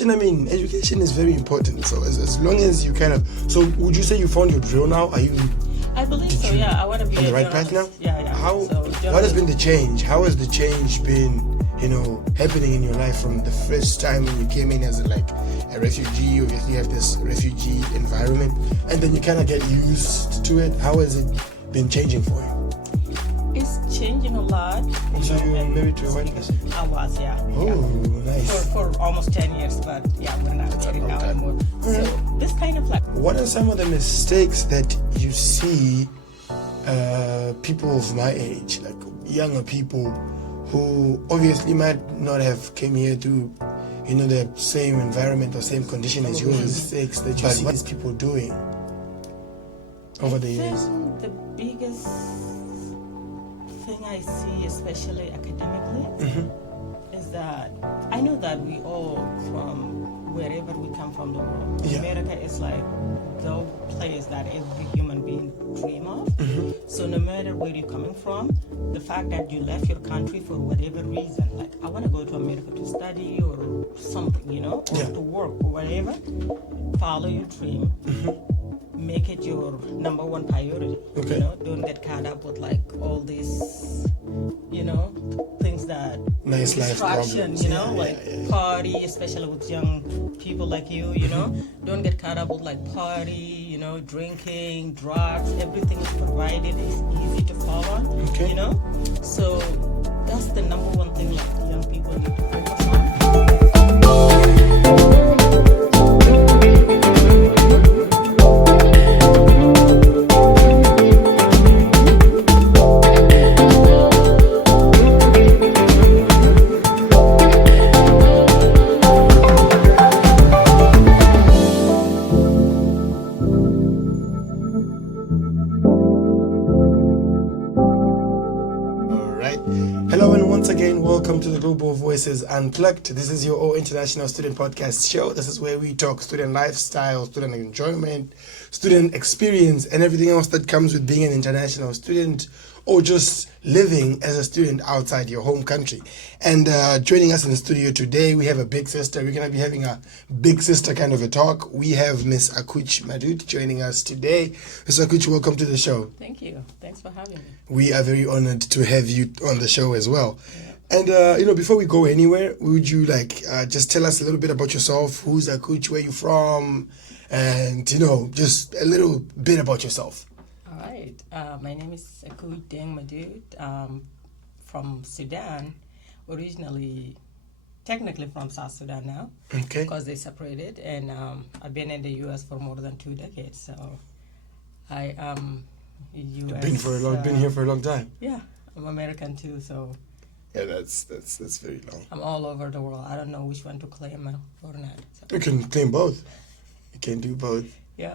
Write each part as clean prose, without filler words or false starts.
I mean, education is very important. So as long as you kind of, so would you say you found your drill now? Are you? I believe so. Yeah, I want to be on the right journalist. path now. Yeah. How? So, What has been the change? How has the change been? Happening in your life from the first time when you came in as a refugee. Obviously, you have this refugee environment, and then you kind of get used to it. How has it been changing for you? It's changing a lot. So you're married to a white person? I was, yeah. Oh, yeah. nice. For almost 10 years, but yeah, we're not married now anymore. So this kind of What are some of the mistakes that you see people of my age, like younger people, who obviously might not have came here through, the same environment or same condition as yours, mistakes that you see these people doing over the years? The biggest thing I see, especially academically, is that I know that we all, from wherever we come from the world, America is like the place that every human being dream of. So no matter where you're coming from, the fact that you left your country for whatever reason, like I want to go to America to study or something, or to work or whatever, follow your dream. Make it your number one priority. Okay. Don't get caught up with all these, things that nice life problems. Party, especially with young people like you. Don't get caught up with party, drinking, drugs. Everything is provided. It's easy to fall on. Okay. So that's the number one thing young people need to focus on. Welcome to the Global Voices Unplugged. This is your All International Student Podcast show. This is where we talk student lifestyle, student enjoyment, student experience, and everything else that comes with being an international student or just living as a student outside your home country. And joining us in the studio today, we have a big sister. We're going to be having a big sister kind of a talk. We have Miss Akuch Madut joining us today. Miss Akuch, welcome to the show. Thank you. Thanks for having me. We are very honored to have you on the show as well. Yeah. And, before we go anywhere, would you just tell us a little bit about yourself? Who's Akuch? Where you from? And, just a little bit about yourself. All right. My name is Akuch Deng Madut. From Sudan, originally, technically from South Sudan now. Okay. Because they separated. And I've been in the U.S. for more than 2 decades. So I am U.S. Been here for a long time. Yeah. I'm American too, so... Yeah, that's very long. I'm all over the world. I don't know which one to claim or not. So. You can claim both. You can do both. Yeah.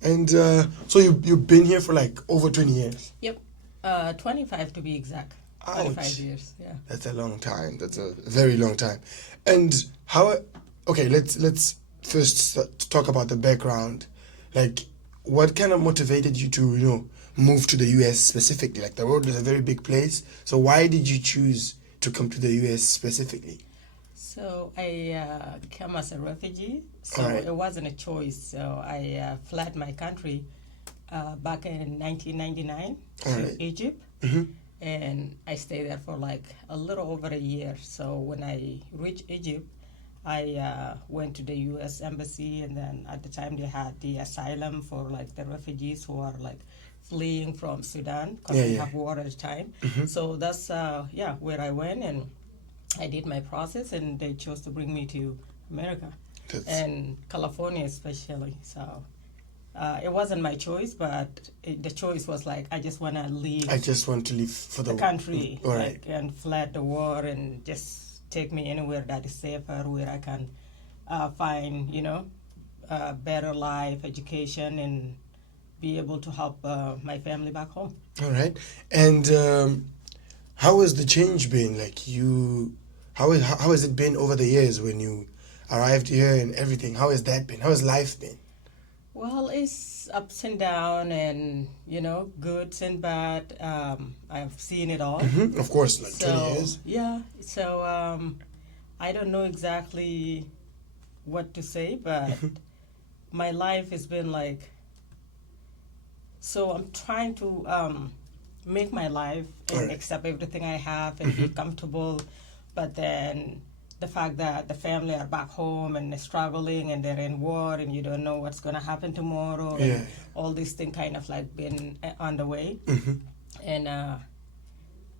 And so you've been here for over 20 years? Yep. 25 to be exact. Ouch. 25 years, yeah. That's a long time. That's a very long time. And let's first talk about the background. What kind of motivated you to, move to the U.S. specifically? The world is a very big place. So why did you choose to come to the U.S. specifically? So I came as a refugee. So It wasn't a choice. So I fled my country back in 1999 to Egypt. Mm-hmm. And I stayed there for a little over a year. So when I reached Egypt, I went to the U.S. Embassy, and then at the time they had the asylum for the refugees who are fleeing from Sudan because they have war at the time. Mm-hmm. So that's where I went, and I did my process, and they chose to bring me to America and California especially. So it wasn't my choice, but the choice was I just want to leave. I just want to leave for the country, right. And fled the war, and just take me anywhere that is safer, where I can find a better life, education, and be able to help my family back home. All right. And how has the change been? How has it been over the years when you arrived here and everything? How has that been? How has life been? Well, it's ups and downs and, good and bad. I've seen it all. Mm-hmm. Of course, 20 years. Yeah. So I don't know exactly what to say, but my life has been like, so I'm trying to make my life and accept everything I have and be comfortable, but then the fact that the family are back home and they're struggling and they're in war and you don't know what's going to happen tomorrow, and all these things kind of like been on the way. And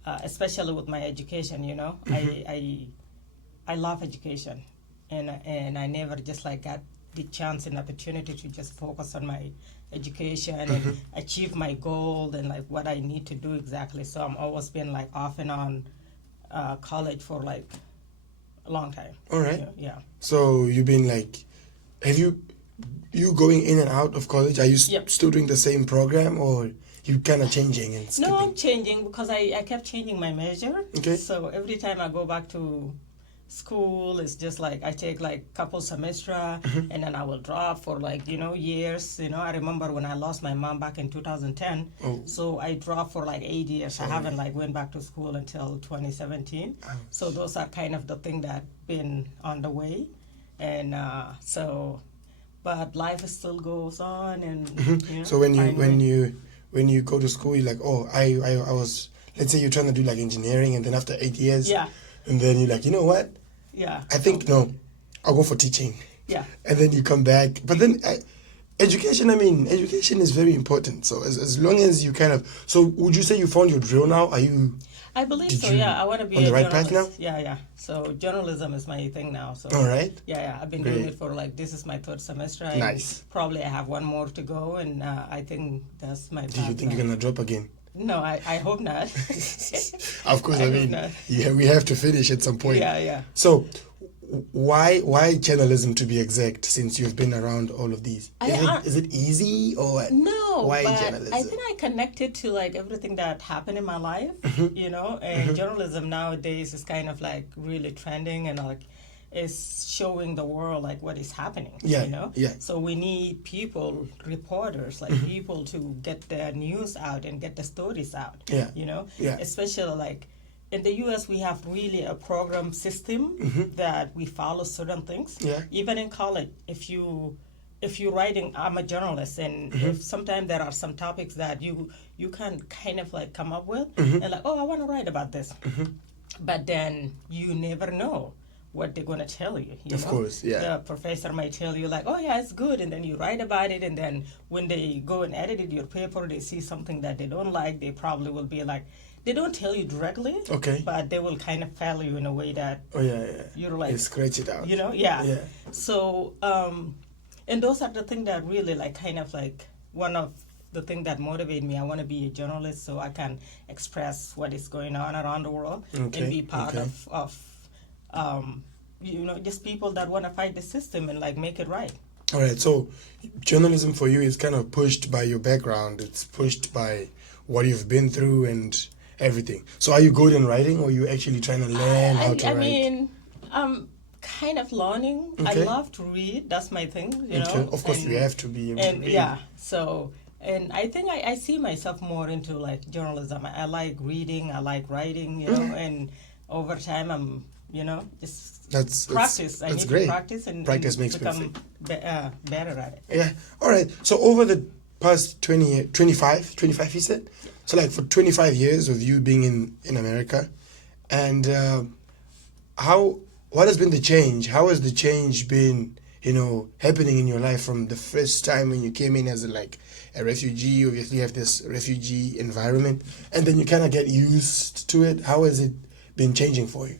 especially with my education, you know, I love education, and I never just like got the chance and opportunity to just focus on my education and achieve my goal and like what I need to do exactly. So I'm always been like off and on college for like a long time. All right. Yeah. So you've been like, have you going in and out of college? Are you still doing the same program, or you kind of changing and skipping? No, I'm changing because I kept changing my major. Okay. So every time I go back to school, it's just like I take like couple semester and then I will drop for like, you know, years. You know, I remember when I lost my mom back in 2010. So I dropped for like 8 years. I haven't like went back to school until 2017. So those are kind of the thing that been on the way. And but life still goes on. And you know, so when you go to school, you're like, oh, I was, let's say you're trying to do like engineering, and then after 8 years, and then you're like, you know what? I think, no, I'll go for teaching. And then you come back. But then education is very important. So as long as you kind of, so would you say you found your drill now? Are you? I believe so, I want to be on the right journalist. path now? Yeah. So journalism is my thing now. So all right. Yeah. I've been doing it for like, this is my 3rd semester. Nice. Probably I have one more to go, and I think that's my path. Do you think you're going to drop again? No, I hope not. Of course, I mean, we have to finish at some point. Yeah. So why journalism, to be exact, since you've been around all of these? Is it easy, or no? Why but journalism? I think I connected to like everything that happened in my life, you know, and journalism nowadays is kind of like really trending and like is showing the world like what is happening, you know? So we need people, reporters, like people to get the news out and get the stories out, you know? Especially like in the U.S., we have really a program system that we follow certain things. Even in college, if you're writing, I'm a journalist, and if sometimes there are some topics that you can kind of like come up with, and like, oh, I want to write about this. But then you never know what they're going to tell you. Of course. The professor might tell you like, oh yeah, it's good, and then you write about it, and then when they go and edit your paper, they see something that they don't like, they probably will be like, they don't tell you directly, but they will kind of fail you in a way that you're like, they scratch it out. You know, So, and those are the things that really like kind of like one of the things that motivate me. I want to be a journalist so I can express what is going on around the world and be part of you know, just people that want to fight the system and like make it right. All right, so journalism for you is kind of pushed by your background. It's pushed by what you've been through and everything. So are you good in writing, or are you actually trying to learn how to write? I mean, I'm kind of learning. I love to read. That's my thing, you know. Of course, you have to be able to read. So, and I think I see myself more into like journalism. I like reading. I like writing, you know, and over time I'm, you know, just practice. I need to practice and makes become better at it. Yeah. All right. So over the past 25 you said? So like for 25 years of you being in America, and what has been the change? How has the change been, you know, happening in your life from the first time when you came in as a refugee? Obviously you have this refugee environment, and then you kind of get used to it. How has it been changing for you?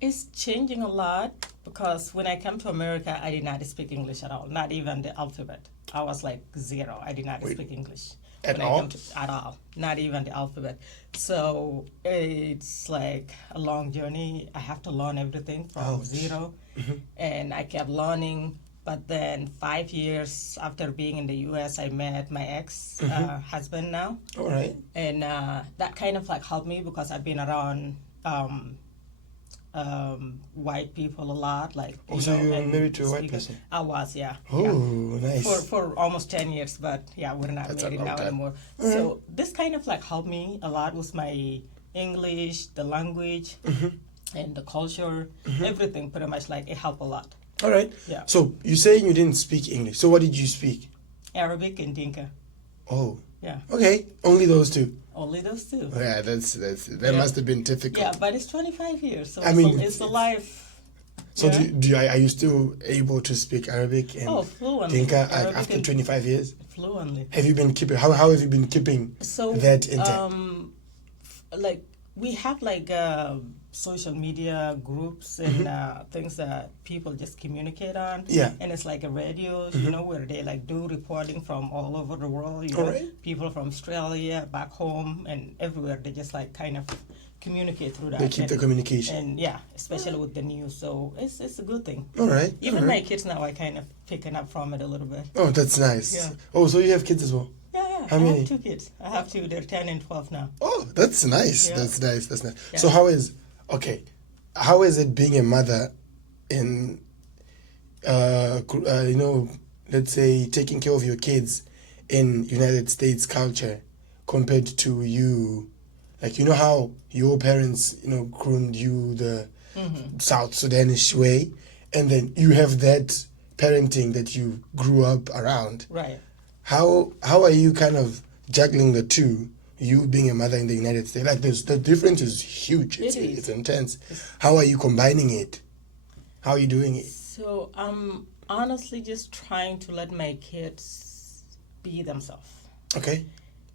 It's changing a lot, because when I came to America, I did not speak English at all, not even the alphabet. I was like 0. I did not speak English. At all? At all. Not even the alphabet. So it's like a long journey. I have to learn everything from 0. And I kept learning. But then 5 years after being in the U.S., I met my ex-husband now. All right. And that kind of like helped me, because I've been around white people a lot, like. So you were married to a white person? I was, yeah. Nice. For almost 10 years, but we're not married now anymore. So this kind of like helped me a lot with my English, the language, and the culture, everything pretty much, like it helped a lot. All right. Yeah. So you're saying you didn't speak English. So what did you speak? Arabic and Dinka. Oh. Yeah. Okay. Only those two. Only those two. Oh, yeah, that must have been difficult. Yeah, but it's 25 years, so it's a life. So are you still able to speak Arabic and fluently. Dinka Arabic after 25 years? Fluently. Have you been keeping? How have you been keeping that intact? Like we have like social media groups and things that people just communicate on. Yeah. And it's like a radio, you know, where they like do reporting from all over the world. You know, people from Australia, back home, and everywhere. They just like kind of communicate through that. They keep the communication. And yeah, especially with the news. So it's a good thing. All right. Even my kids now, I kind of picking up from it a little bit. Oh, that's nice. Yeah. Oh, so you have kids as well? Yeah. How I many? have 2 kids. I have 2. They're 10 and 12 now. Oh, that's nice. Yeah. That's nice. That's nice. Yeah. So how is it being a mother in, let's say taking care of your kids in United States culture compared to you? Like, you know how your parents, groomed you the South Sudanish way, and then you have that parenting that you grew up around. Right. How are you kind of juggling the two? You being a mother in the United States, like the difference is huge. It's intense. How are you combining it? How are you doing it? So I'm honestly just trying to let my kids be themselves. Okay.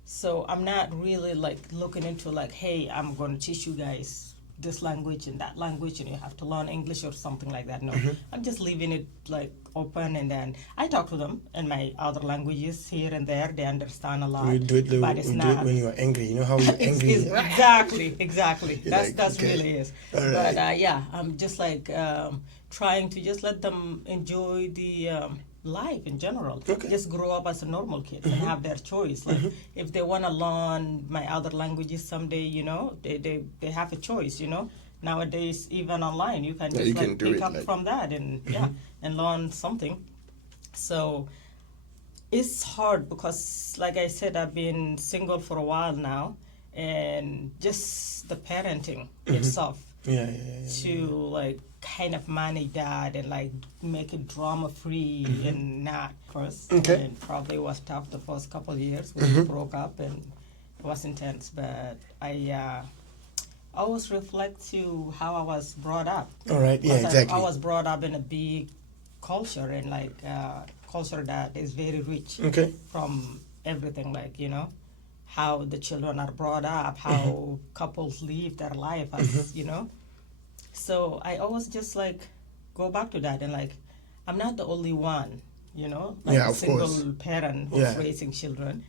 So I'm not really like looking into like, hey, I'm going to teach you guys this language and that language and you have to learn English or something like that. No, I'm just leaving it like open, and then I talk to them in my other languages here and there. They understand a lot. We do it when you are angry. You know how you're angry. Exactly. That's okay. really is. All right. But I'm just like trying to just let them enjoy the life in general. Okay. Just grow up as a normal kid and have their choice. Like if they want to learn my other languages someday, they have a choice. Nowadays, even online, you can just pick up from that and and learn something. So it's hard because, like I said, I've been single for a while now, and just the parenting itself. To like kind of manage that and like make it drama free and not first. Okay. And probably was tough the first couple of years when we broke up, and it was intense. But I always reflect to how I was brought up. All right. Yeah. Exactly. I was brought up in a big culture and like culture that is very rich. Okay. From everything, like how the children are brought up, how couples live their life as So I always just like go back to that and like I'm not the only one, like a single parent who's raising children.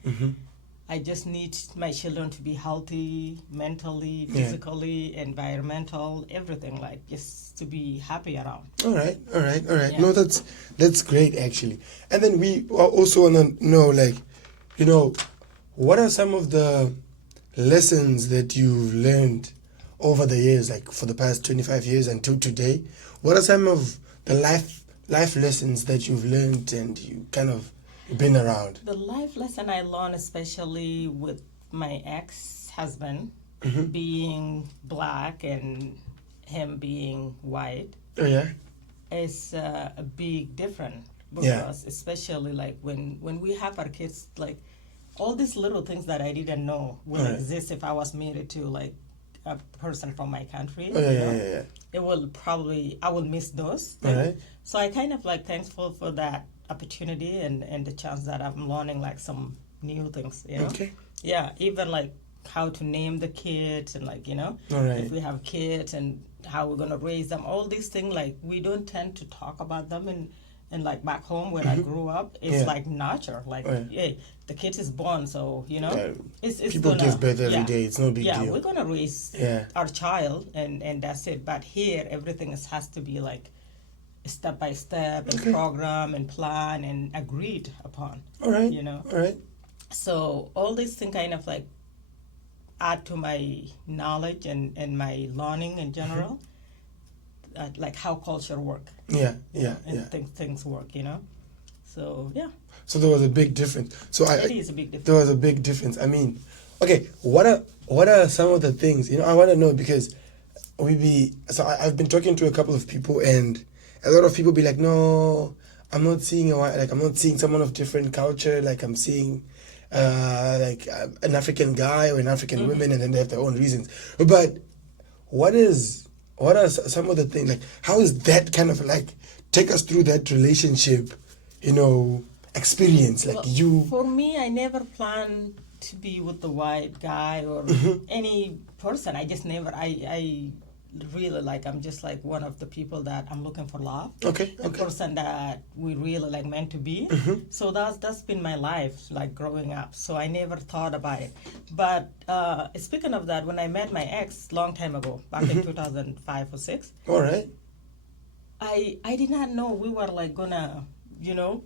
I just need my children to be healthy, mentally, physically, environmental, everything, like just to be happy around. All right. Yeah. No, that's great actually. And then we also want to know, like, what are some of the lessons that you've learned over the years, like for the past 25 years until today? What are some of the life lessons that you've learned and you kind of been around? The life lesson I learned, especially with my ex-husband being black and him being white, is a big difference. Because especially like when we have our kids, like all these little things that I didn't know will exist if I was married to like a person from my country. It will probably, I will miss those things. So I kind of like thankful for that opportunity and the chance that I'm learning like some new things, Okay. Yeah, even like how to name the kids and like, if we have kids and how we're going to raise them, all these things, like we don't tend to talk about them and like back home where I grew up, it's like nurture, like, hey, the kid is born, so, it's people give birth every day, it's no big deal. Yeah, we're going to raise our child and that's it. But here, everything has to be like step by step and program and plan and agreed upon. All right. All right. So all these things kind of like add to my knowledge and my learning in general, like how culture work. Things work, So yeah. So there was a big difference. It is a big difference. There was a big difference. I mean, okay, what are some of the things? I want to know because I've been talking to a couple of people and a lot of people be like, no, I'm not seeing I'm not seeing someone of different culture. Like I'm seeing an African guy or an African woman, and then they have their own reasons. But what are some of the things, like how is that kind of like, take us through that relationship, experience, like well, you. For me, I never planned to be with the white guy or any person. I just never, I really like, I'm just like one of the people that I'm looking for love. Okay. The person that we really like meant to be. So that's been my life, like growing up. So I never thought about it. But speaking of that, when I met my ex long time ago, back in 2005 or 6, All right. I did not know we were like gonna,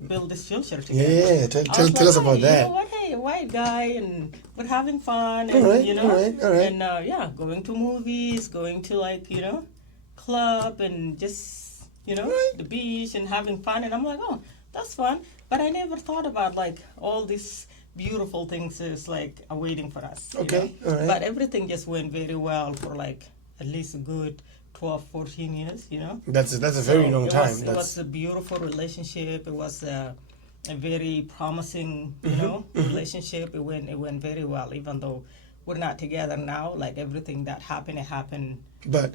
build this future together. Yeah, tell us about that. You know what? Hey, white guy, and we're having fun, and All right. and going to movies, going to club, and just the beach and having fun. And I'm like, oh, that's fun. But I never thought about like all these beautiful things is like awaiting for us. Okay, all right. But everything just went very well for like at least a good 12, 14 years, That's a very long time. It was a beautiful relationship. It was a very promising, relationship. It went very well, even though we're not together now. Like everything that happened, it happened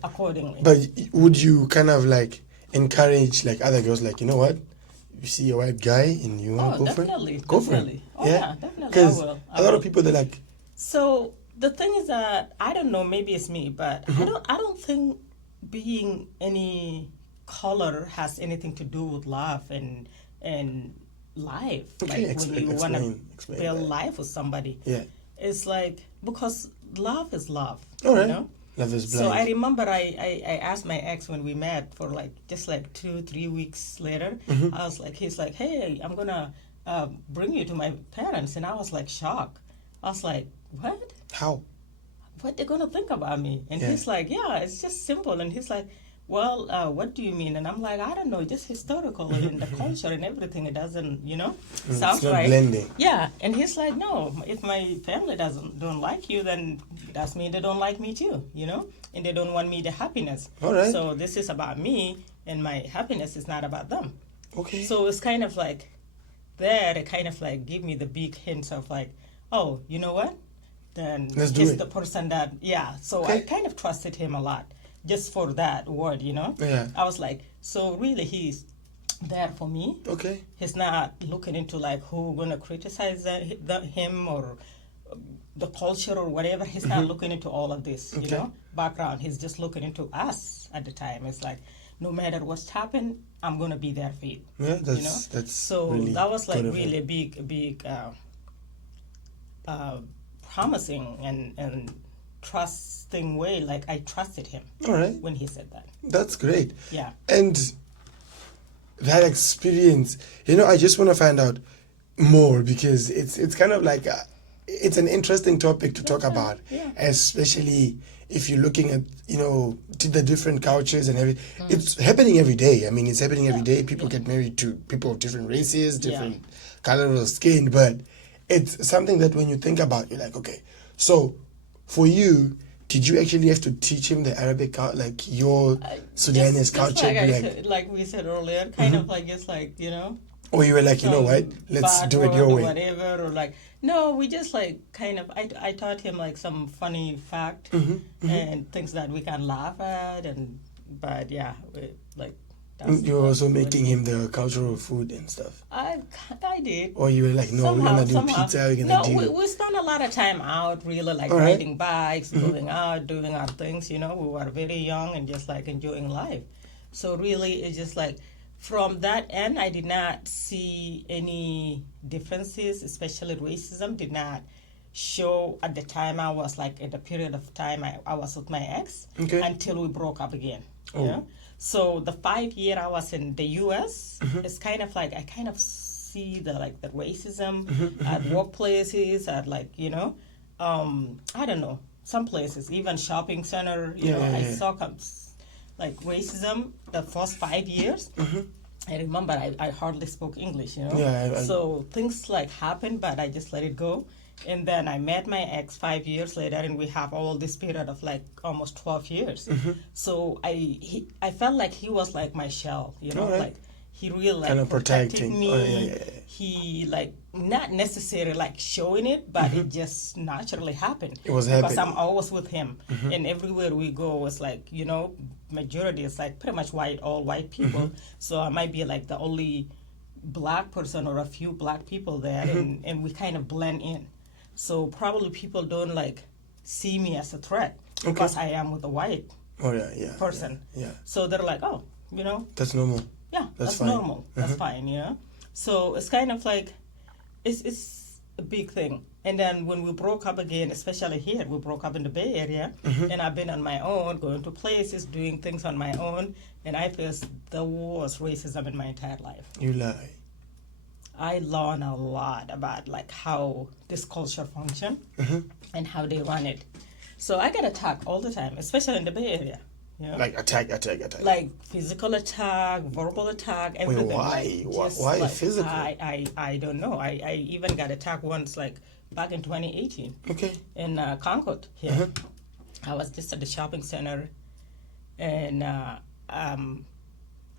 accordingly. But would you kind of like encourage like other girls, like, you know what? You see a white guy and you want to go for it? Go for it. Oh, yeah, definitely. Because I will. a lot of people, they're like... So the thing is that, I don't know, maybe it's me, but I don't think being any color has anything to do with love and life. Okay, like when you want to build life with somebody. Yeah. It's like, because love is love. All right. Love is blind. So I remember I asked my ex when we met for like just like 2-3 weeks later. I was like, he's like, hey, I'm gonna bring you to my parents, and I was like shocked. I was like, what? How? What they're gonna think about me? And he's like, yeah, it's just simple. And he's like, well, what do you mean? And I'm like, I don't know, just historical and the culture and everything. It doesn't, sounds right. Blending. Yeah. And he's like, no, if my family don't like you, then that's mean they don't like me too, and they don't want me the happiness. All right. So this is about me, and my happiness is not about them. Okay. So it's kind of like there, it kind of like give me the big hints of like, oh, you know what? Then he's the person that, so I kind of trusted him a lot just for that word, Yeah. I was like, so really he's there for me. Okay. He's not looking into like who gonna criticize him or the culture or whatever. He's not looking into all of this, background. He's just looking into us at the time. It's like, no matter what's happened, I'm gonna be there for you. Yeah, that's so really that was like beautiful. really a big promising and trusting way. Like I trusted him. All right. When he said that. That's great. Yeah. And that experience, I just want to find out more, because it's kind of like it's an interesting topic to talk about, especially if you're looking at to the different cultures and everything. It's happening every day. I mean, it's happening every day. People get married to people of different races, different colors of skin, but it's something that when you think about, you're like, okay, so for you, did you actually have to teach him the Arabic, like your Sudanese culture? Like we said earlier, kind of like just like, or you were like, you know what, let's do it your way. Whatever, or like, no, we just like kind of, I taught him like some funny fact and things that we can laugh at, but yeah, like. You're also making him the cultural food and stuff. I did. Or you were like, no, we're gonna do pizza. We're gonna do. We spent a lot of time out, really, like riding bikes, going out, doing our things. We were very young and just like enjoying life. So really, it's just like from that end, I did not see any differences, especially racism. Did not show at the time. I was like at the period of time I was with my ex until we broke up again. So the 5 year I was in the U.S., it's kind of like I kind of see the racism at workplaces, at I don't know, some places, even shopping center. I saw like racism the first 5 years. I remember I hardly spoke English. So things like happened, but I just let it go. And then I met my ex 5 years later, and we have all this period of like almost 12 years. So I felt like he was like my shell, you know, like he really like kind of protected protecting me. yeah. He like not necessarily like showing it, but it just naturally happened. It was because happening. I'm always with him, and everywhere we go, it's like, you know, majority is like pretty much all white people. So I might be like the only black person or a few black people there, and we kind of blend in. So probably people don't like see me as a threat because I am with a white person. Yeah. So they're like, oh, you know, that's normal. Yeah, that's fine. normal. That's fine, you know. So it's kind of like it's a big thing. And then when we broke up again, especially here, we broke up in the Bay Area, and I've been on my own, going to places, doing things on my own, and I faced the worst racism in my entire life. You lie. I learned a lot about like how this culture function and how they run it. So I get attacked all the time, especially in the Bay Area. You know? Like attack. Like physical attack, verbal attack, everything. Wait, why? Like, why like, physical? I don't know. I even got attacked once, like back in 2018. Okay. In Concord here. I was just at the shopping center, and I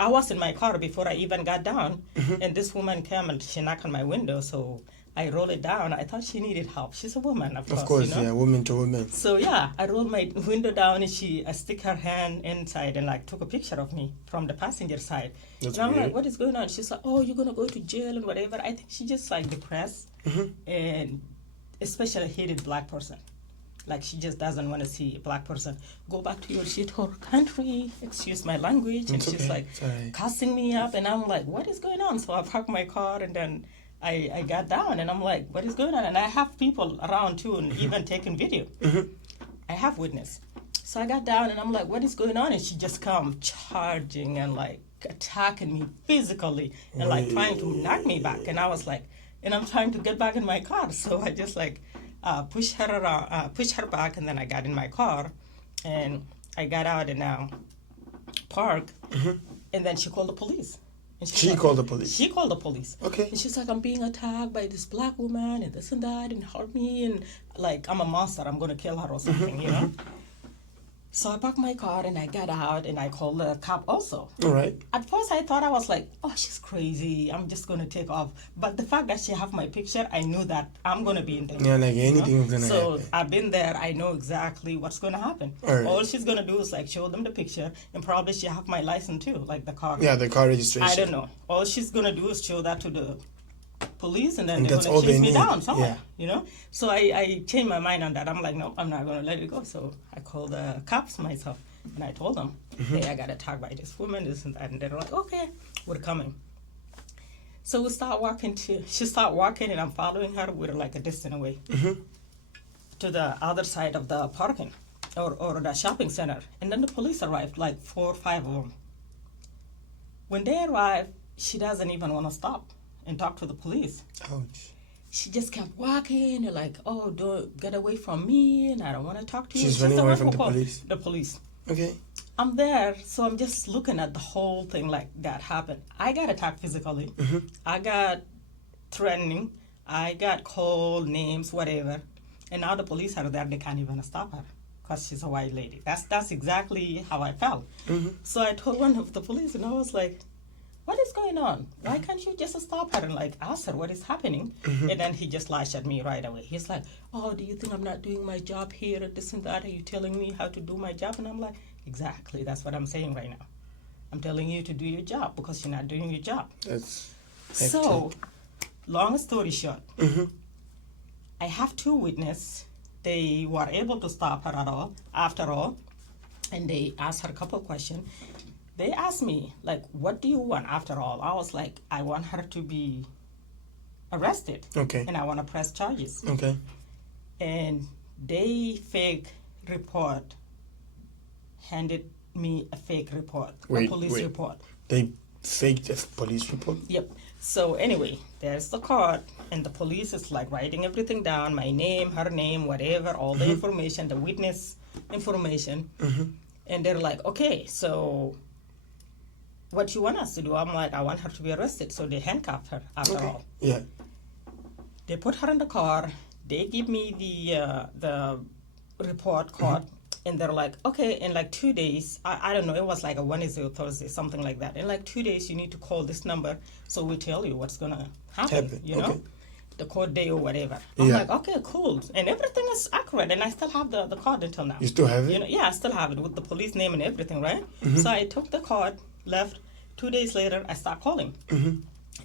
was in my car before I even got down, and this woman came and she knocked on my window, so I rolled it down. I thought she needed help. She's a woman, of course, you know? Yeah, woman to woman. So yeah, I rolled my window down, and she stick her hand inside and like took a picture of me from the passenger side. That's and I'm weird. like, what is going on? She's like, oh, you're gonna go to jail and whatever. I think she just like depressed, and especially hated black person. Like she just doesn't want to see a black person go back to your shithole country. Excuse my language, and she's like cussing me up, and I'm like, what is going on? So I parked my car, and then I got down, and I'm like, what is going on? And I have people around too, and even taking video. I have witness. So I got down, and I'm like, what is going on? And she just come charging and like attacking me physically and like trying to knock me back. And I was like, and I'm trying to get back in my car. So I just like pushed her around, pushed her back, and then I got in my car, and I got out and parked, and then she called the police. She called the police? She called the police. Okay. And she's like, I'm being attacked by this black woman and this and that and hurt me, and like I'm a monster, I'm going to kill her or something, you know? So I parked my car and I got out and I called the cop also. All right. At first I thought I was like, oh, she's crazy, I'm just going to take off. But the fact that she have my picture, I knew that I'm going to be in danger. Yeah, like anything was going to happen. So I've been there, I know exactly what's going to happen. All she's going to do is like show them the picture, and probably she have my license too, like the car. Yeah, the car registration. I don't know. All she's going to do is show that to the police, and then they're going to chase me down somewhere, you know? So I changed my mind on that. I'm like, no, I'm not going to let it go. So I called the cops myself, and I told them, hey, I got attacked by this woman, this and that. And they're like, okay, we're coming. So we start walking she started walking, and I'm following her. We're like a distance away to the other side of the parking or the shopping center. And then the police arrived, like 4 or 5 of them. When they arrived, she doesn't even want to stop and talk to the police. Ouch. She just kept walking and like, oh, don't get away from me, and I don't want to talk to you. She's running away from the police? The police. Okay. I'm there, so I'm just looking at the whole thing like that happened. I got attacked physically. I got threatening. I got called names, whatever. And now the police are there, they can't even stop her because she's a white lady. That's exactly how I felt. So I told one of the police, and I was like, what is going on? Why can't you just stop her and like ask her what is happening? And then he just lashed at me right away. He's like, oh, do you think I'm not doing my job here and this and that? Are you telling me how to do my job? And I'm like, exactly, that's what I'm saying right now. I'm telling you to do your job because you're not doing your job. That's so, long story short, I have 2 witnesses. They were able to stop her after all, and they asked her a couple of questions. They asked me, like, what do you want after all? I was like, I want her to be arrested. Okay. And I want to press charges. Okay. And they handed me a fake report, a police report. They faked a police report? Yep. So anyway, there's the card, and the police is like writing everything down, my name, her name, whatever, all the information, the witness information. And they're like, okay, so what you want us to do? I'm like, I want her to be arrested. So they handcuffed her after all. Yeah. They put her in the car. they give me the report card, and they're like, okay, in like 2 days, I don't know, it was like a Wednesday or Thursday, something like that. In like 2 days, you need to call this number, so we tell you what's gonna happen. You know, the court day or whatever. I'm like, okay, cool, and everything is accurate, and I still have the card until now. You still have it? You know, yeah, I still have it with the police name and everything, right? So I took the card, left. 2 days later, I start calling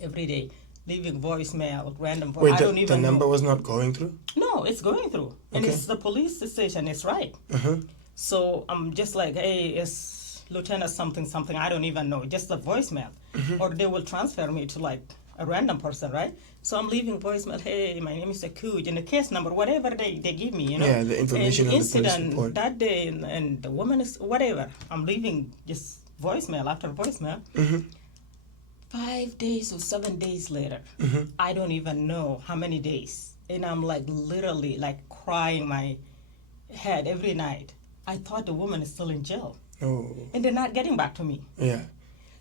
every day, leaving voicemail, random voice. Wait, I don't even the number know. was not going through? No, it's going through, and it's the police station. It's right. So I'm just like, hey, it's Lieutenant something something. I don't even know. Just the voicemail, or they will transfer me to like a random person, right? So I'm leaving voicemail. Hey, my name is Akuj, and the case number, whatever they give me, you know. Yeah, the information and the on the police incident report. that day, and the woman is whatever. I'm leaving just voicemail after voicemail. 5 days or 7 days later, I don't even know how many days, and I'm like literally like crying my head every night. I thought the woman is still in jail, and they're not getting back to me. Yeah.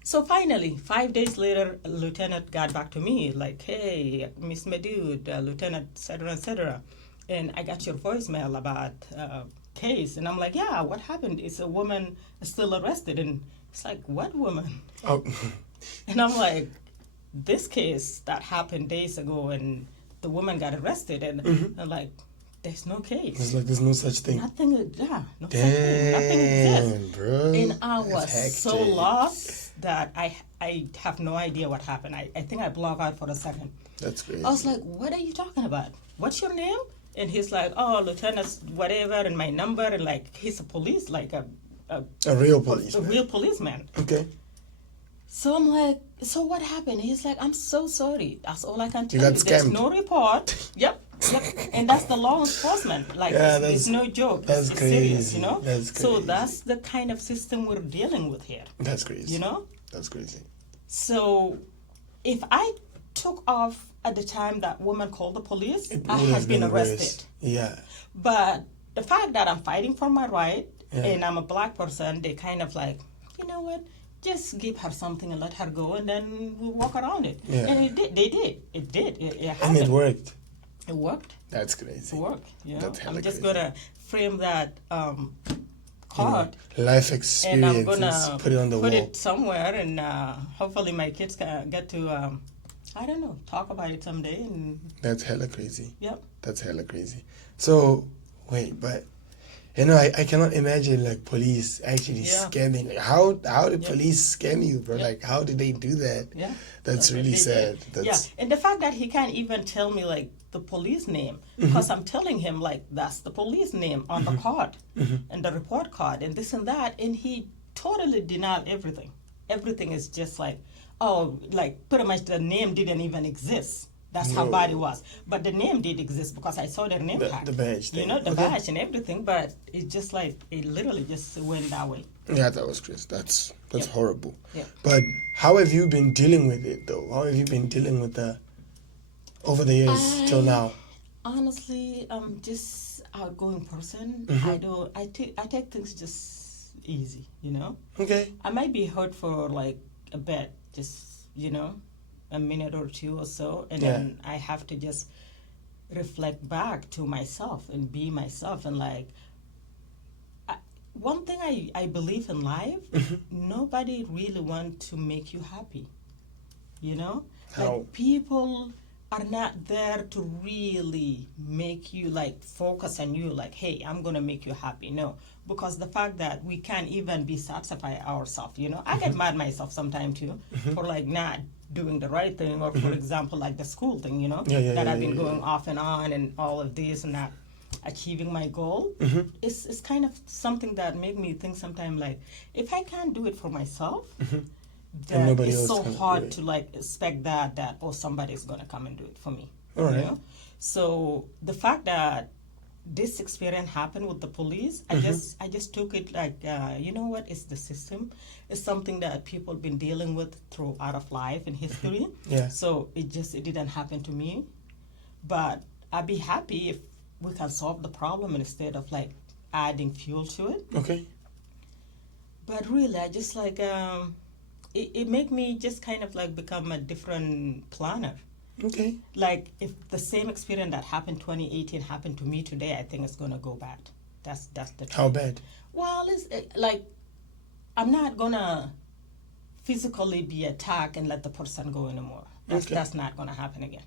So finally, 5 days later, a lieutenant got back to me like, hey, Miss Medud, Lieutenant, et cetera, and I got your voicemail about case, and I'm like, yeah, what happened? Is a woman still arrested? And it's like, what woman? Oh. And I'm like, this case that happened days ago, and the woman got arrested, and I'm like, there's no case. It's like there's no such thing. Nothing, yeah, no such Damn, thing. Nothing exists. bro. And I was That's so hectic. lost that I have no idea what happened. I think I blocked out for a second. That's crazy. I was like, what are you talking about? What's your name? And he's like, oh, Lieutenant whatever, and my number, and like he's a police, like a real policeman. a real policeman. Okay. So I'm like, so what happened? He's like, I'm so sorry. That's all I can tell You you. got There's scammed. no report. Yep. And that's the law enforcement. Like, it's no joke. That's it's crazy. serious, you know? That's So crazy. that's the kind of system we're dealing with here. That's crazy. You know? That's crazy. So if I took off at the time that woman called the police, I would had have been been arrested. worse. Yeah. But the fact that I'm fighting for my right and I'm a black person, they kind of like, you know what? Just give her something and let her go, and then we'll walk around it. Yeah. And it did. They did. It did. It And happened. it worked. It worked. That's crazy. It worked. You know? That's hella I'm just crazy. gonna frame that card, Life and experience. I'm gonna Put it on the wall. it somewhere, and hopefully my kids can get to I don't know, talk about it someday. And That's hella crazy. yep. That's hella crazy. So, wait, but you know, I cannot imagine like police actually scamming. Like, how did police scam you, bro? Like, how did they do that? Yeah. That's really They sad. did. That's And the fact that he can't even tell me like the police name, because I'm telling him like that's the police name on the card and the report card and this and that, and he totally denied everything. Everything is just like, oh, like pretty much the name didn't even exist. That's how bad it was. But the name did exist because I saw their name tag. the badge thing. You know, the Okay. badge and everything, but it's just like, it literally just went that way. Yeah, that was crazy. That's horrible. Yeah. But how have you been dealing with it though? How have you been dealing with the over the years till now? Honestly, I'm just outgoing person. I take things just easy, you know? Okay. I might be hurt for like a bit, just, you know, a minute or two or so, and then I have to just reflect back to myself and be myself. And like, one thing I believe in life, nobody really wants to make you happy, you know? How? Like, people are not there to really make you like focus on you, like, hey, I'm gonna make you happy. No, because the fact that we can't even be satisfied ourselves, you know? I get mad myself sometimes too for like not doing the right thing, or for example like the school thing, you know, that I've been going off and on and all of this and not achieving my goal. It's kind of something that made me think sometimes like, if I can't do it for myself, then nobody it's else so can do hard it. to like expect that oh, somebody's gonna come and do it for me. All right. You know? So the fact that this experience happened with the police, I just took it like, you know what, it's the system. It's something that people been dealing with throughout of life and history. Yeah. So it didn't happen to me. But I'd be happy if we can solve the problem instead of like adding fuel to it. Okay. But really, I just like, it made me just kind of like become a different planner. Okay. Like, if the same experience that happened 2018 happened to me today, I think it's gonna go bad. That's the truth. How bad? Well, it's like, I'm not gonna physically be attacked and let the person go anymore. That's not gonna happen again.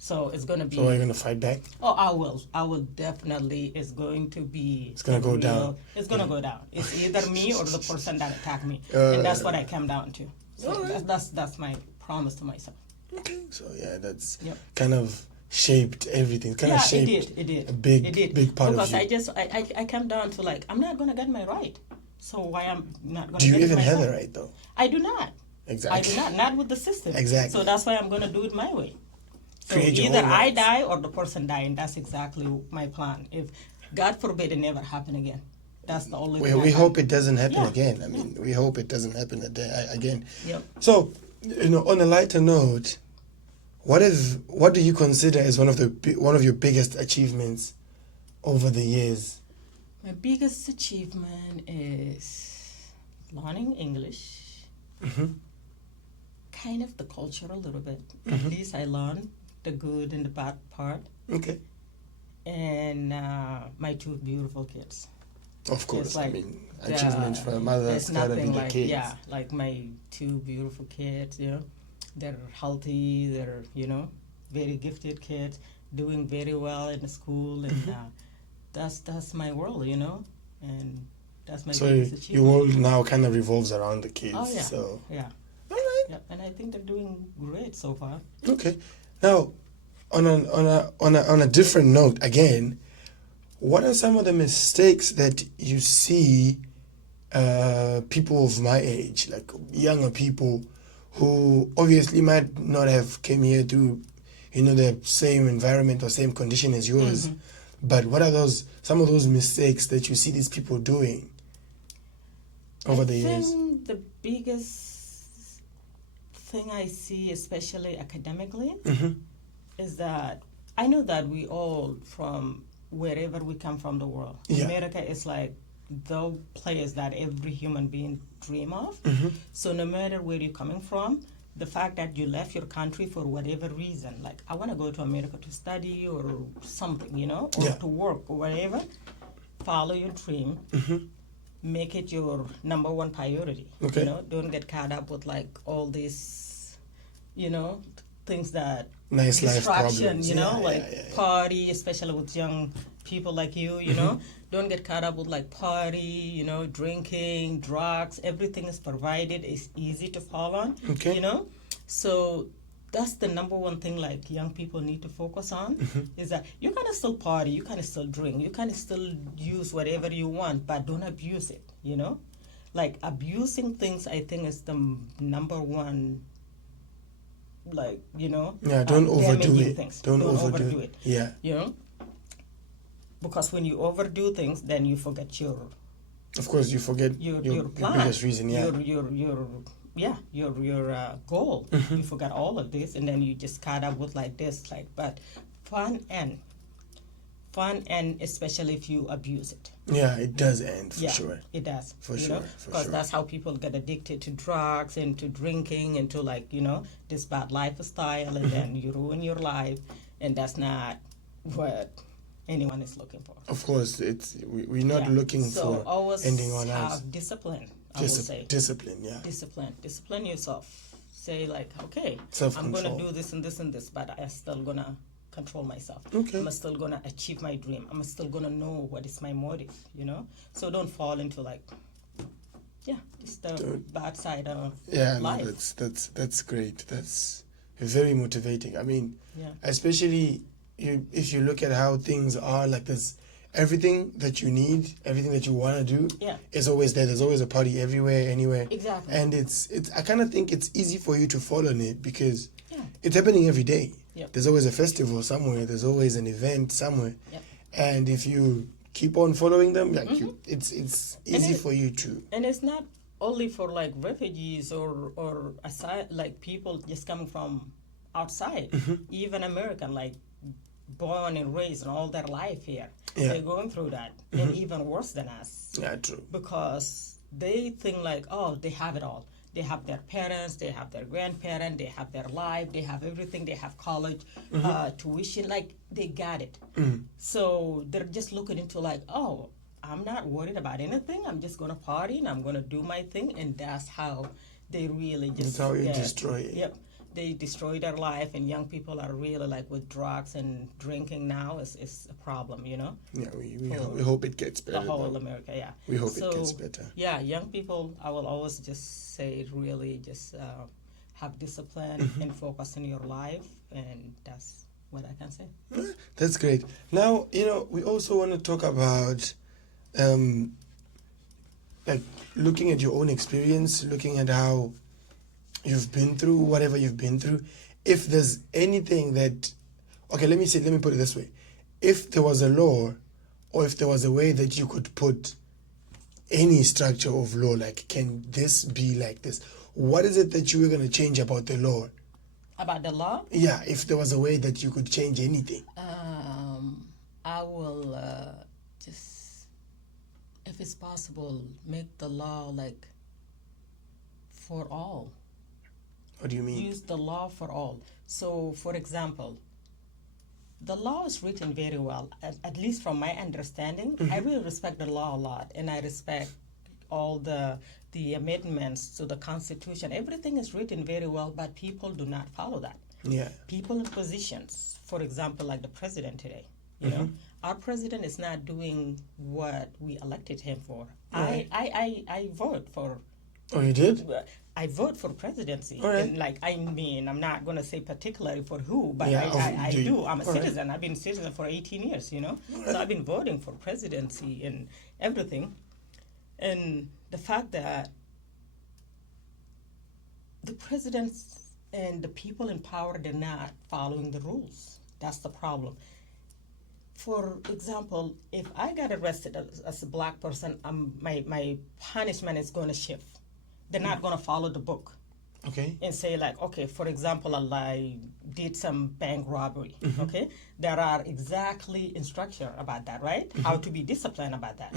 So it's gonna be. So are you gonna fight back? Oh, I will. I will definitely. It's going to be. It's gonna go down. It's gonna go down. It's either me or the person that attacked me, and that's what I came down to. So that's my promise to myself. Okay. So yeah, that's kind of shaped everything. Kind of shaped. It did. A big part because of you. Because I came down to, like, I'm not gonna get my right. So why I'm not gonna? Do you get even myself? have the right though? I do not. Exactly. I do not with the system. Exactly. So that's why I'm gonna do it my way. So Create either I rights. die or the person die, and that's exactly my plan. If God forbid it never happen again, that's the only. Well, we hope it doesn't happen Yeah. again. I mean, we hope it doesn't happen again. Yep. So, on a lighter note, what do you consider as one of your biggest achievements over the years? My biggest achievement is learning English. Mm-hmm. Kind of the culture a little bit. At least I learned the good and the bad part. Okay. And my two beautiful kids. Of course, Like, I mean, achievements for a mother has gotta be the kids. Yeah, like my two beautiful kids, they're healthy, they're, very gifted kids, doing very well in the school, and that's my world, and that's my biggest achievement. Your world now kind of revolves around the kids. Oh, yeah. So. Yeah. All right. Yep, and I think they're doing great so far. Okay. Now, on a different note, again, what are some of the mistakes that you see people of my age, like younger people, who obviously might not have came here through, the same environment or same condition as yours, but what are some of those mistakes that you see these people doing over the years? I think the biggest thing I see, especially academically, is that I know that we all, from wherever we come from the world, America is like the place that every human being dream of. So no matter where you're coming from, the fact that you left your country for whatever reason, like I want to go to America to study or something, or to work or whatever, follow your dream. Make it your number one priority. Okay. Don't get caught up with like all these, things that nice life distraction, problems. Party, especially with young people like you, don't get caught up with like party, drinking, drugs. Everything is provided. It's easy to fall on. Okay. So that's the number one thing like young people need to focus on is that you can still party, you can still drink, you can still use whatever you want, but don't abuse it, Like abusing things, I think, is the number one, like, Yeah, don't overdo it. Things. Don't overdo it. Yeah. Because when you overdo things, then you forget your... Of course, you forget your plan. biggest reason, your goal. You forgot all of this, and then you just caught up with like this, but fun and especially if you abuse it. Yeah, it does end for sure. It does for sure. Because that's how people get addicted to drugs and to drinking and to this bad lifestyle, and then you ruin your life, and that's not what anyone is looking for. Of course, we're not looking for ending our lives. Have discipline. I would say. Discipline, yeah. Discipline yourself. Say okay, I'm going to do this and this and this, but I'm still going to control myself. Okay. I'm still going to achieve my dream. I'm still going to know what is my motive, So don't fall into just the bad side of life. No, that's great. That's very motivating. I mean, especially if you look at how things are, like this. Everything that you need, everything that you want to do, is always there. There's always a party everywhere, anywhere. Exactly. And it's. I kind of think it's easy for you to fall on it because it's happening every day. Yep. There's always a festival somewhere. There's always an event somewhere. Yep. And if you keep on following them, it's easy for you to. And it's not only for refugees or aside people just coming from outside, even American born and raised and all their life here. They're going through that, and even worse than us. Yeah, true. Because they think they have it all. They have their parents, they have their grandparents, they have their life, they have everything, they have college, tuition, like they got it. So they're just looking into like, oh, I'm not worried about anything. I'm just going to party and I'm going to do my thing. And that's how they really just... That's how you destroy it. Yep. They destroy their life, and young people are really like with drugs and drinking now is a problem, you know? Yeah, we hope it gets better. The whole America, yeah. We hope it gets better. Yeah, young people, I will always just say really just have discipline and focus on your life, and that's what I can say. That's great. Now, we also want to talk about like looking at your own experience, looking at how you've been through whatever you've been through. If there's anything that, okay, let me put it this way. If there was a law, or if there was a way that you could put any structure of law, like, can this be like this? What is it that you were going to change about the law? About the law? Yeah, if there was a way that you could change anything. I will just, if it's possible, make the law like for all. What do you mean? Use the law for all. So, for example, the law is written very well, at least from my understanding. I really respect the law a lot, and I respect all the amendments to the Constitution. Everything is written very well, but people do not follow that. Yeah. People in positions, for example, like the president today, you know, our president is not doing what we elected him for. Right. I vote for... Oh, you did? I vote for presidency. Right. And like, I mean, I'm not going to say particularly for who, but Yeah, I do. I'm a All citizen. Right. I've been a citizen for 18 years, you know. Right. So I've been voting for presidency and everything. And the fact that the presidents and the people in power, they're not following the rules. That's the problem. For example, if I got arrested as a black person, my punishment is going to shift. They're not going to follow the book. Okay. And say like, okay, for example, I did some bank robbery, okay? There are exactly instruction about that, right? How to be disciplined about that.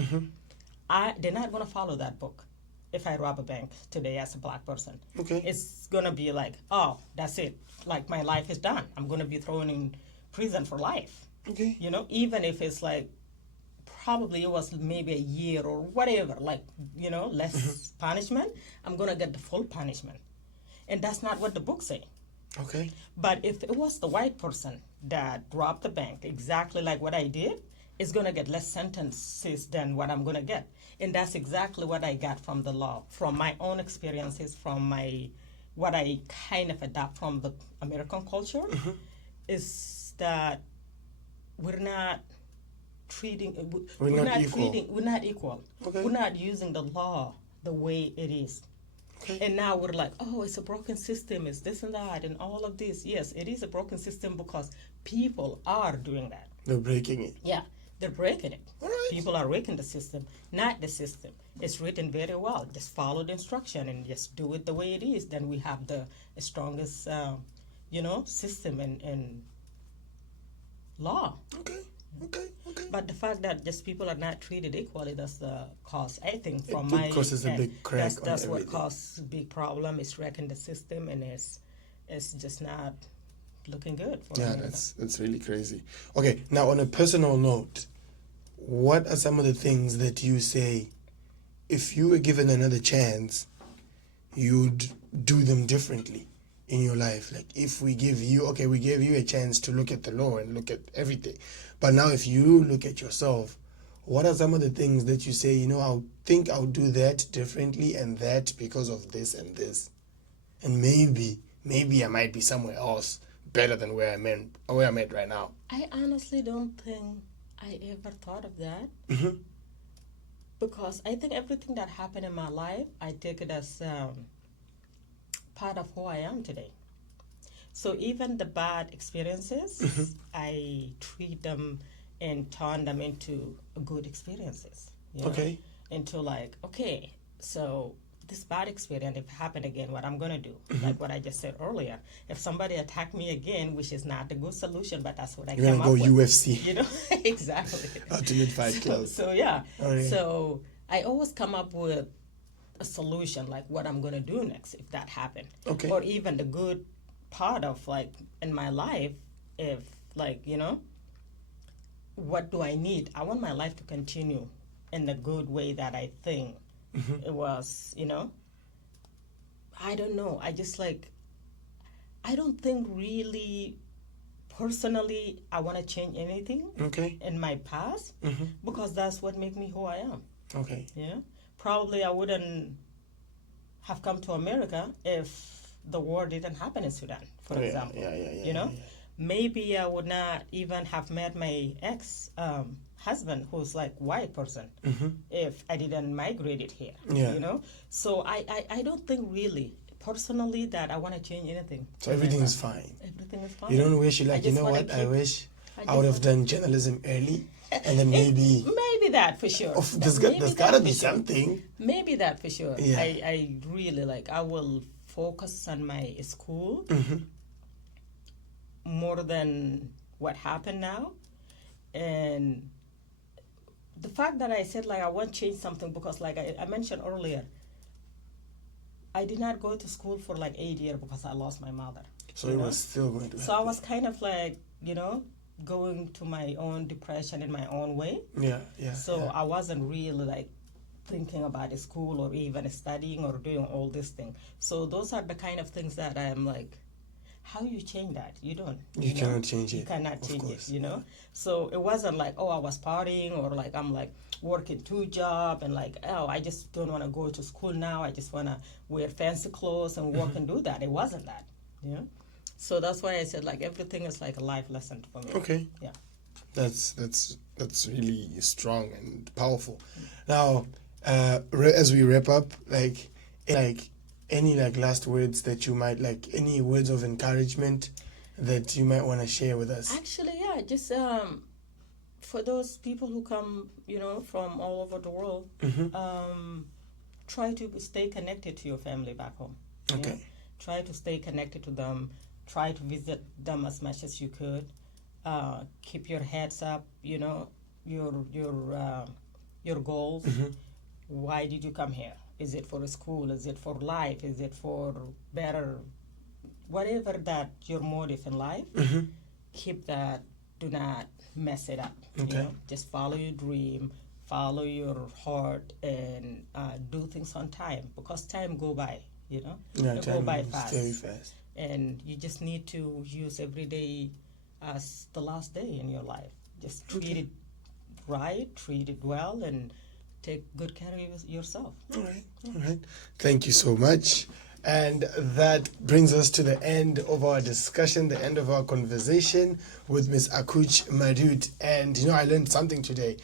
They're not going to follow that book if I rob a bank today as a black person. Okay. It's going to be like, oh, that's it. Like, my life is done. I'm going to be thrown in prison for life. Okay. You know, even if it's like, probably it was maybe a year or whatever, like, you know, less punishment, I'm going to get the full punishment. And that's not what the book say. Okay. But if it was the white person that robbed the bank, exactly like what I did, it's going to get less sentences than what I'm going to get. And that's exactly what I got from the law, from my own experiences, from what I kind of adopt from the American culture, is that we're not treating, we're not equal. Okay. We're not using the law the way it is. Okay. And now we're like, oh, it's a broken system, it's this and that, and all of this. Yes, it is a broken system because people are doing that. They're breaking it. Yeah, they're breaking it. All right. People are breaking the system, not the system. It's written very well. Just follow the instruction and just do it the way it is. Then we have the strongest, system and law. Okay. But the fact that just people are not treated equally, that's the cause. I think from it my causes a big crack that's on what everything. causes a big problem. It's wrecking the system, and it's just not looking good for America. That's really crazy. Okay, now on a personal note, what are some of the things that you say, if you were given another chance, you'd do them differently in your life? Like, if we gave you a chance to look at the law and look at everything, but now if you look at yourself, what are some of the things that you say, I think I'll do that differently and that because of this and this, and maybe I might be somewhere else better than where I'm at right now? I honestly don't think I ever thought of that. Because I think everything that happened in my life, I take it as part of who I am today. So even the bad experiences, I treat them and turn them into good experiences. Okay. Into like, okay, so this bad experience, if it happened again, what I'm going to do, like what I just said earlier. If somebody attacked me again, which is not a good solution, but that's what I came up with. You're going to go UFC. You know, exactly. Ultimate Fight Club. So yeah. Oh, yeah. So I always come up with a solution, like what I'm going to do next if that happened. Okay. Or even the good part of like in my life, if like, what do I need? I want my life to continue in the good way that I think it was, I don't know. I just like, I don't think really personally I want to change anything in my past because that's what made me who I am. Okay. Yeah. Probably I wouldn't have come to America if the war didn't happen in Sudan, for example. Yeah. Maybe I would not even have met my ex-husband, who's like white person, if I didn't migrate it here. So I don't think really personally that I want to change anything. So everything is fine. Everything is fine. You don't wish I wish I would have done journalism early, and then maybe that for sure. There's got to be something. Maybe that for sure. Yeah. I really I will focus on my school more than what happened now. And the fact that I said I want to change something because like I mentioned earlier, I did not go to school for 8 years because I lost my mother. So it was still going to happen. So I was kind of going to my own depression in my own way. Yeah. So I wasn't really thinking about school or even studying or doing all these things. So those are the kind of things that I'm like, how you change that? You don't. You cannot change it. You cannot change it, So it wasn't I was partying or I'm working 2 jobs and I just don't want to go to school now. I just want to wear fancy clothes and work and do that. It wasn't that, So that's why I said everything is a life lesson for me. Okay. Yeah. That's really strong and powerful. Now, as we wrap up, any last words that you might any words of encouragement that you might want to share with us? Actually, yeah, just for those people who come, from all over the world, try to stay connected to your family back home. Okay. Try to stay connected to them. Try to visit them as much as you could. Keep your heads up. Your goals. Why did you come here? Is it for school? Is it for life? Is it for better? Whatever that your motive in life, keep that. Do not mess it up. Okay. Just follow your dream, follow your heart, and do things on time because time go by. Yeah, it go by fast. Very fast. And you just need to use every day as the last day in your life. Just treat it right, treat it well, and take good care of yourself. All right. Thank you so much. And that brings us to the end of our discussion, the end of our conversation with Ms. Akuch Madut. And, I learned something today.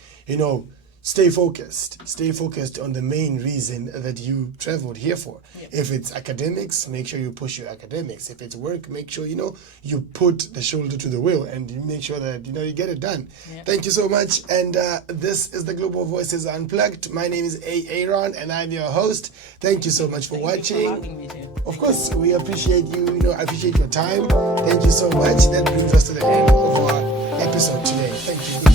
Stay focused. Stay focused on the main reason that you traveled here for. Yep. If it's academics, make sure you push your academics. If it's work, make sure, you put the shoulder to the wheel and you make sure that, you get it done. Yep. Thank you so much. And this is the Global Voices Unplugged. My name is Aaron and I'm your host. Thank you so much for watching. You for having me here. Of course, we appreciate you. I appreciate your time. Thank you so much. That brings us to the end of our episode today. Thank you.